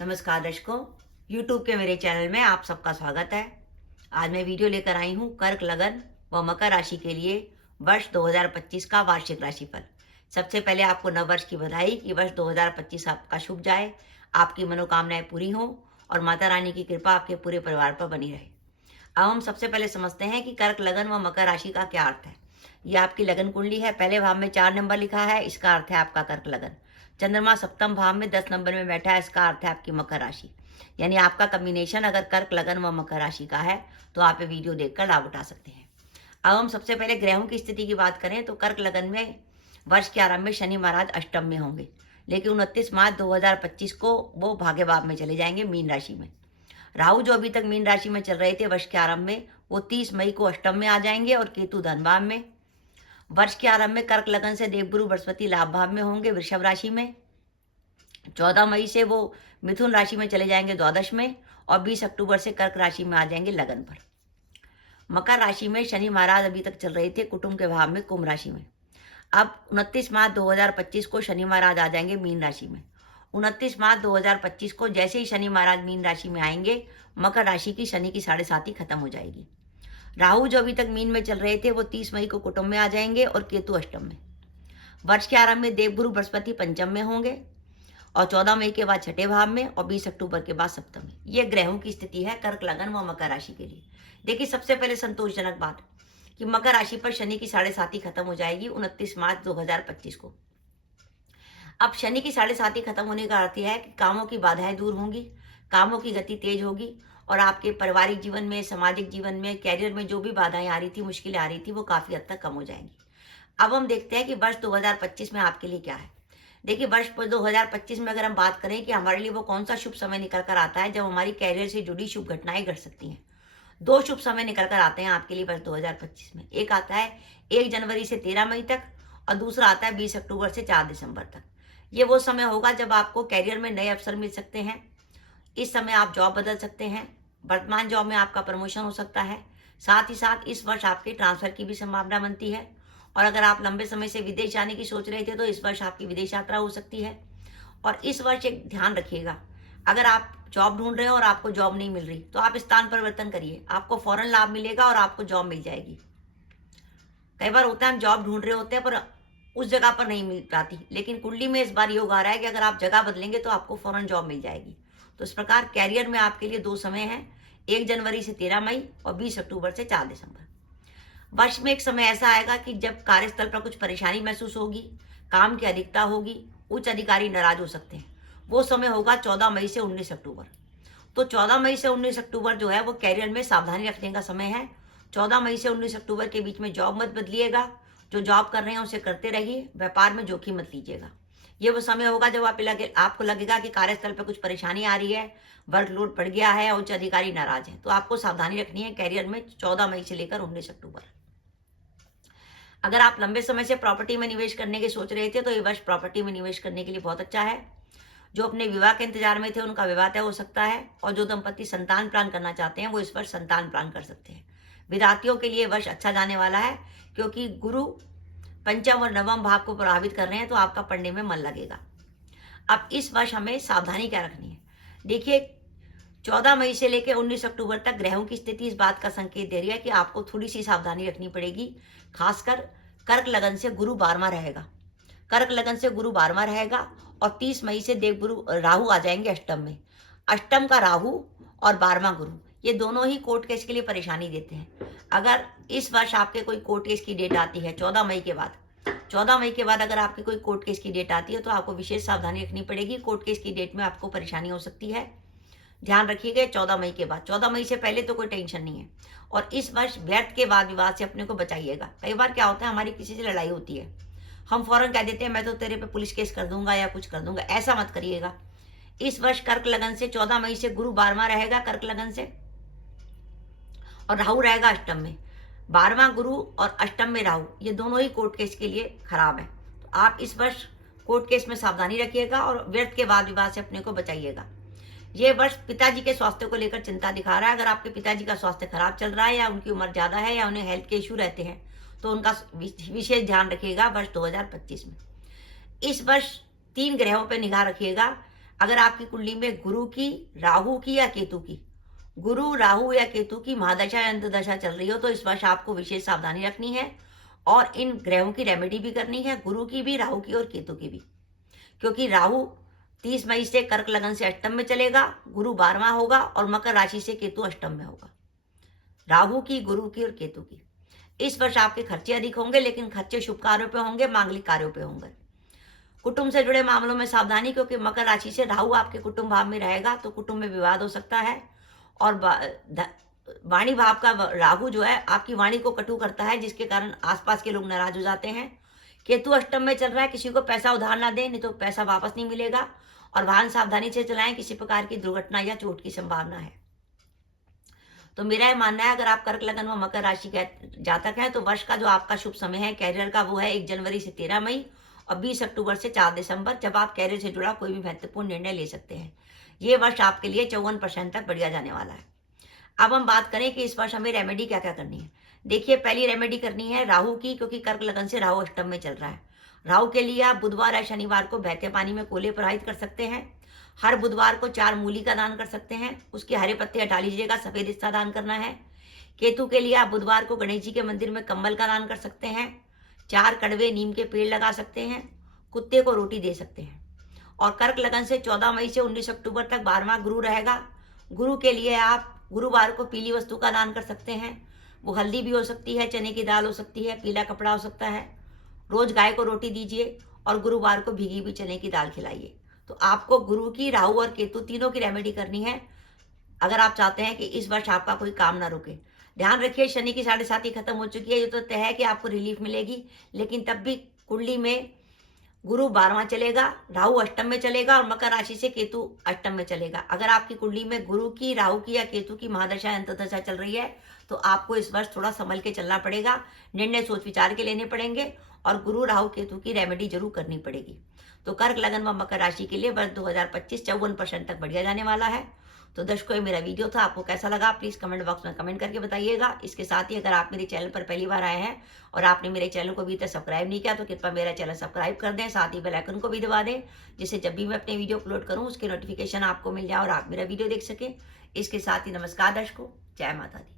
नमस्कार दर्शकों, YouTube के मेरे चैनल में आप सबका स्वागत है। आज मैं वीडियो लेकर आई हूँ कर्क लगन व मकर राशि के लिए वर्ष 2025 का वार्षिक राशिफल। सबसे पहले आपको नववर्ष की बधाई कि वर्ष 2025 आपका शुभ जाए, आपकी मनोकामनाएं पूरी हों और माता रानी की कृपा आपके पूरे परिवार पर बनी रहे। अब हम सबसे पहले समझते हैं कि कर्क लगन व मकर राशि का क्या अर्थ है। ये आपकी लगन कुंडली है। पहले भाव में 4 नंबर लिखा है, इसका अर्थ है आपका कर्क लगन। चंद्रमा सप्तम भाव में 10 नंबर में बैठा है, इसका अर्थ है आपकी मकर राशि। यानी आपका कॉम्बिनेशन अगर कर्क लगन व मकर राशि का है तो आप ये वीडियो देखकर लाभ उठा सकते हैं। अब हम सबसे पहले ग्रहों की स्थिति की बात करें तो कर्क लगन में वर्ष के आरंभ में शनि महाराज अष्टम में होंगे, लेकिन 29 मार्च 2025 को वो भाग्य भाव में चले जाएंगे मीन राशि में। राहु जो अभी तक मीन राशि में चल रहे थे वर्ष के आरंभ में, वो 30 मई को अष्टम में आ जाएंगे और केतु धन भाव में। वर्ष के आरंभ में कर्क लगन से देवगुरु बृहस्पति लाभ भाव में होंगे वृषभ राशि में। 14 मई से वो मिथुन राशि में चले जाएंगे द्वादश में और 20 अक्टूबर से कर्क राशि में आ जाएंगे लगन पर। मकर राशि में शनि महाराज अभी तक चल रहे थे कुटुंब के भाव में कुंभ राशि में। अब 29 मार्च 2025 को शनि महाराज आ जाएंगे मीन राशि में। 29 मार्च 2025 को जैसे ही शनि महाराज मीन राशि में आएंगे, मकर राशि की शनि की 7.5 खत्म हो जाएगी। राहु जो अभी तक मीन में चल रहे थे वो 30 मई को कुटुंब में आ जाएंगे और केतु अष्टम में। वर्ष के आरंभ में देवगुरु बृहस्पति पंचम में होंगे और 14 मई के बाद छठे भाव में और 20 अक्टूबर के बाद सप्तम में। ये ग्रहों की स्थिति है कर्क लगन व मकर राशि के लिए। देखिए, सबसे पहले संतोषजनक बात कि मकर राशि पर शनि की 7.5 खत्म हो जाएगी 29 मार्च 2025 को। अब शनि की 7.5 खत्म होने का अर्थ यह है कि कामों की बाधाएं दूर होंगी, कामों की गति तेज होगी और आपके पारिवारिक जीवन में, सामाजिक जीवन में, कैरियर में जो भी बाधाएं आ रही थी, मुश्किलें आ रही थी, वो काफी हद तक कम हो जाएंगी। अब हम देखते हैं कि वर्ष 2025 में आपके लिए क्या है। देखिए, वर्ष 2025 में अगर हम बात करें कि हमारे लिए वो कौन सा शुभ समय निकल कर आता है जब हमारी कैरियर से जुड़ी शुभ घटनाएं घट सकती हैं। दो शुभ समय निकल कर आते हैं आपके लिए वर्ष 2025 में। एक आता है 1 जनवरी से 13 मई तक और दूसरा आता है 20 अक्टूबर से 4 दिसंबर तक। ये वो समय होगा जब आपको कैरियर में नए अवसर मिल सकते हैं। इस समय आप जॉब बदल सकते हैं, वर्तमान जॉब में आपका प्रमोशन हो सकता है। साथ ही साथ इस वर्ष आपके ट्रांसफर की भी संभावना बनती है और अगर आप लंबे समय से विदेश जाने की सोच रहे थे तो इस वर्ष आपकी विदेश यात्रा हो सकती है। और इस वर्ष एक ध्यान रखिएगा, अगर आप जॉब ढूंढ रहे हो और आपको जॉब नहीं मिल रही तो आप स्थान परिवर्तन करिए, आपको फौरन लाभ मिलेगा और आपको जॉब मिल जाएगी। कई बार होता है हम जॉब ढूंढ रहे होते हैं पर उस जगह पर नहीं मिल पाती, लेकिन कुंडली में इस बार योग आ रहा है कि अगर आप जगह बदलेंगे तो आपको फौरन जॉब मिल जाएगी। तो इस प्रकार कैरियर में आपके लिए 2 समय हैं, 1 जनवरी से 13 मई और 20 अक्टूबर से 4 दिसंबर। वर्ष में एक समय ऐसा आएगा कि जब कार्यस्थल पर कुछ परेशानी महसूस होगी, काम की अधिकता होगी, उच्च अधिकारी नाराज हो सकते हैं। वो समय होगा 14 मई से 19 अक्टूबर। तो 14 मई से 19 अक्टूबर जो है वो कैरियर में सावधानी रखने का समय है। 14 मई से 19 अक्टूबर के बीच में जॉब मत बदलिएगा, जो जॉब कर रहे हैं उसे करते रहिए, व्यापार में जोखिम मत लीजिएगा। ये वो समय होगा जब आपको लगेगा कि कार्यस्थल पर कुछ परेशानी आ रही है, वर्कलोड बढ़ गया है, उच्च अधिकारी नाराज है, तो आपको सावधानी रखनी है कैरियर में 14 मई से लेकर 19 अक्टूबर। अगर आप लंबे समय से प्रॉपर्टी में निवेश करने की सोच रहे थे तो ये वर्ष प्रॉपर्टी में निवेश करने के लिए बहुत अच्छा है। जो अपने विवाह के इंतजार में थे उनका विवाह तय हो सकता है और जो दंपति संतान प्लान करना चाहते हैं वो इस वर्ष संतान प्लान कर सकते हैं। विद्यार्थियों के लिए वर्ष अच्छा जाने वाला है क्योंकि गुरु पंचम और नवम भाव को प्रभावित कर रहे हैं, तो आपका पढ़ने में मन लगेगा। अब इस वर्ष हमें सावधानी क्या रखनी है। देखिए, 14 मई से लेकर 19 अक्टूबर तक ग्रहों की स्थिति इस बात का संकेत दे रही है कि आपको थोड़ी सी सावधानी रखनी पड़ेगी। खासकर कर्क लगन से गुरु 12वां रहेगा, कर्क लगन से गुरु 12वां रहेगा और 30 मई से देवगुरु राहु आ जाएंगे अष्टम में। अष्टम का राहु और 12वां गुरु, ये दोनों ही कोर्ट केस के लिए परेशानी देते हैं। अगर इस वर्ष आपके कोई कोर्ट केस की डेट आती है 14 मई के बाद, 14 मई के बाद अगर आपकी कोई कोर्ट केस की डेट आती है तो आपको विशेष सावधानी रखनी पड़ेगी। कोर्ट केस की डेट में आपको परेशानी हो सकती है, ध्यान रखिएगा। 14 मई के बाद, 14 मई से पहले तो कोई टेंशन नहीं है। और इस वर्ष व्यर्थ के वाद विवाद से अपने को बचाइएगा। कई बार क्या होता है, हमारी किसी से लड़ाई होती है, हम फौरन कह देते हैं मैं तो तेरे पे पुलिस केस कर दूंगा या कुछ कर दूंगा। ऐसा मत करिएगा। इस वर्ष कर्क लगन से 14 मई से गुरु 12वां रहेगा कर्क लगन से और राहु रहेगा अष्टम में। 12वां गुरु और अष्टम में राहु, ये दोनों ही कोर्ट केस के लिए खराब है। तो आप इस वर्ष कोर्ट केस में सावधानी रखिएगा और व्यर्थ के वाद विवाद से अपने को बचाइएगा। ये वर्ष पिताजी के स्वास्थ्य को लेकर चिंता दिखा रहा है। अगर आपके पिताजी का स्वास्थ्य खराब चल रहा है या उनकी उम्र ज्यादा है या उन्हें हेल्थ के इश्यू रहते हैं तो उनका विशेष ध्यान रखिएगा वर्ष 2025 में। इस वर्ष 3 ग्रहों पर निगाह रखिएगा। अगर आपकी कुंडली में गुरु की, राहु की या केतु की, गुरु, राहु या केतु की महादशा या अंतदशा चल रही हो तो इस वर्ष आपको विशेष सावधानी रखनी है और इन ग्रहों की रेमेडी भी करनी है, गुरु की भी, राहु की और केतु की भी। क्योंकि राहु 30 मई से कर्क लगन से अष्टम में चलेगा, गुरु 12वां होगा और मकर राशि से केतु अष्टम में होगा। राहु की, गुरु की और केतु की। इस वर्ष आपके खर्चे अधिक होंगे, लेकिन खर्चे शुभ कार्यों पे होंगे, मांगलिक कार्यों पे होंगे। कुटुंब से जुड़े मामलों में सावधानी, क्योंकि मकर राशि से राहु आपके कुटुंब भाव में रहेगा तो कुटुंब में विवाद हो सकता है। और वाणी भाव का राहु जो है आपकी वाणी को कटु करता है, जिसके कारण आसपास के लोग नाराज हो जाते हैं। केतु अष्टम में चल रहा है, किसी को पैसा उधार ना दें, नहीं तो पैसा वापस नहीं मिलेगा। और वाहन सावधानी से चलाएं, किसी प्रकार की दुर्घटना या चोट की संभावना है। तो मेरा यह मानना है, अगर आप कर्क लगन व मकर राशि के जातक हैं तो वर्ष का जो आपका शुभ समय है कैरियर का, वो है 1 जनवरी से 13 मई और 20 अक्टूबर से 4 दिसंबर, जब आप कैरियर से जुड़ा कोई भी महत्वपूर्ण निर्णय ले सकते हैं। ये वर्ष आपके लिए 54% तक बढ़िया जाने वाला है। अब हम बात करें कि इस वर्ष हमें रेमेडी क्या क्या करनी है। देखिए, पहली रेमेडी करनी है राहु की, क्योंकि कर्क लगन से राहु अष्टम में चल रहा है। राहु के लिए आप बुधवार या शनिवार को बहते पानी में कोले प्रवाहित कर सकते हैं। हर बुधवार को 4 मूली का दान कर सकते हैं, उसके हरे पत्ते हटा लीजिएगा, सफेद हिस्सा दान करना है। केतु के लिए आप बुधवार को गणेश जी के मंदिर में कंबल का दान कर सकते हैं। 4 कड़वे नीम के पेड़ लगा सकते हैं, कुत्ते को रोटी दे सकते हैं। और कर्क लगन से 14 मई से 19 अक्टूबर तक 12वां गुरु रहेगा। गुरु के लिए आप गुरुवार को पीली वस्तु का दान कर सकते हैं। वो हल्दी भी हो सकती है, चने की दाल हो सकती है, पीला कपड़ा हो सकता है। रोज गाय को रोटी दीजिए और गुरुवार को भीगी हुई चने की दाल खिलाइए। तो आपको गुरु की, राहु और केतु तीनों की रेमेडी करनी है, अगर आप चाहते हैं कि इस वर्ष आपका कोई काम ना रुके। ध्यान रखिए, शनि की 7.5 खत्म हो चुकी है, ये तो तय है कि आपको रिलीफ मिलेगी, लेकिन तब भी कुंडली में गुरु 12वां चलेगा, राहु अष्टम में चलेगा और मकर राशि से केतु अष्टम में चलेगा। अगर आपकी कुंडली में गुरु की, राहु की या केतु की महादशा अंतदशा चल रही है तो आपको इस वर्ष थोड़ा संभल के चलना पड़ेगा, निर्णय सोच विचार के लेने पड़ेंगे और गुरु, राहु, केतु की रेमेडी जरूर करनी पड़ेगी। तो कर्क लगन व मकर राशि के लिए वर्ष 2025 54% तक बढ़िया जाने वाला है। तो दर्शकों, ये मेरा वीडियो था, आपको कैसा लगा प्लीज़ कमेंट बॉक्स में कमेंट करके बताइएगा। इसके साथ ही अगर आप मेरे चैनल पर पहली बार आए हैं और आपने मेरे चैनल को अभी तक सब्सक्राइब नहीं किया तो कृपया मेरा चैनल सब्सक्राइब कर दें, साथ ही बेल आइकन को भी दबा दें, जिससे जब भी मैं अपने वीडियो अपलोड करूँ उसके नोटिफिकेशन आपको मिल जाए और आप मेरा वीडियो देख सकें। इसके साथ ही नमस्कार दर्शकों, जय माता दी।